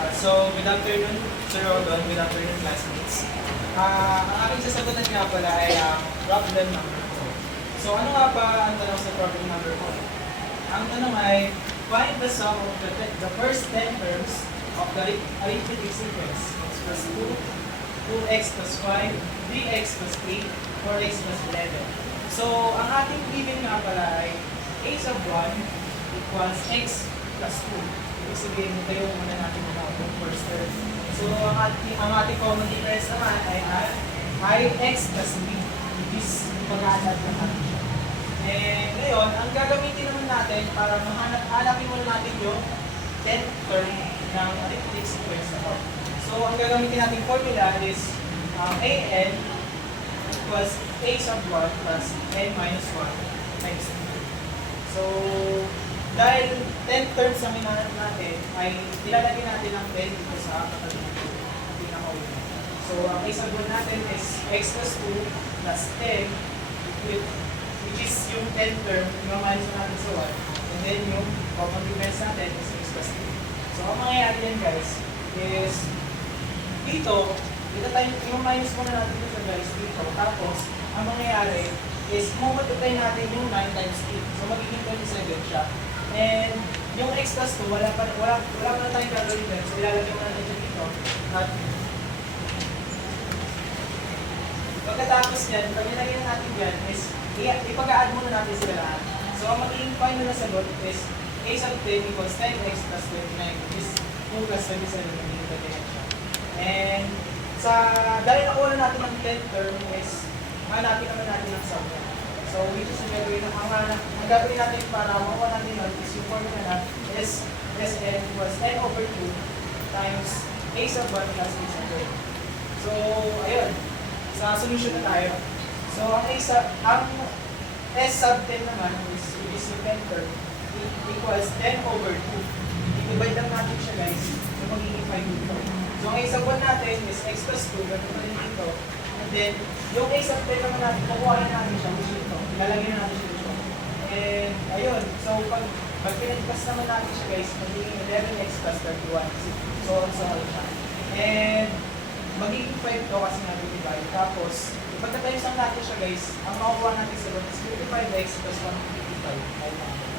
Good afternoon, Sir Rodon. Good afternoon, classmates. Ang aking sasagutan nga pala ay problem number 4. So, ano nga ba ang tanong sa problem number 4? Ang tanong ay, find the sum of the first 10 terms of the arithmetic sequence. X plus 2, 2x plus 5, 3x plus 8, 4x plus 11. So, ang ating given nga pala ay a sub 1 equals x plus 2. Ibig sabihin, tayo muna natin yung first term. So, ang ating common difference naman ay x plus b. Which is, pag-aadad na natin siya. And ngayon, ang gagamitin naman natin para hanapin muna natin yung 10th term ng arithmetic sequence na to. So, ang gagamitin nating formula is an equals a sub 1 plus n minus 1 times 2. So, dahil 10 terms ang hinahanap natin, ay nilalagay natin ang 10 dito sa katabi ng pinaka-una. So, ang a sub 1 natin is x plus 2 plus 10, which is yung 10 term, yung minus natin sa 1. And then yung common difference natin is x plus 2. So, ang mangyayari yan guys, is dito tayo, yung minus muna natin dito guys, dito. Tapos, ang mangyayari is multiply natin yung 9 times 8. So, magiging 27 siya. And yung x plus 2, wala pa na tayong gagawin din. So, ilalagay mo natin siya dito. At pagkatapos yan, pag nilagay na natin dyan is ipag-add muna natin sila lahat. So, ang magiging final na sagot is a sub 10 equals 10x plus 29, which is 2 plus 27, magiging 29 siya. And dahil nakuha natin ng 10th term is hanapin naman natin ang sum niya. So, which is ang gagawin natin para makuha natin yun is yung formula na is Sn equals n over 2 times a sub 1 plus a sub 2. So, ayun. Sa solution na tayo. So, ang S sub 10 naman is yung 10th term equals 10 over 2. I-divide lang natin siya guys. So, magiging 5 dito. So, ang a sub 1 natin is x plus 2. Ganito na rin dito. And then, yung a sub 10 naman natin, makuha na natin siya. Which is ito. Ilalagay na natin siya dito. And, ayun. So, pag pinag-plus naman natin siya guys, magiging 11x plus 31. So on siya. And, magiging 5 to kasi nga divide. Tapos, pagka-times lang natin siya guys, ang makuha natin sa is 55x plus 155.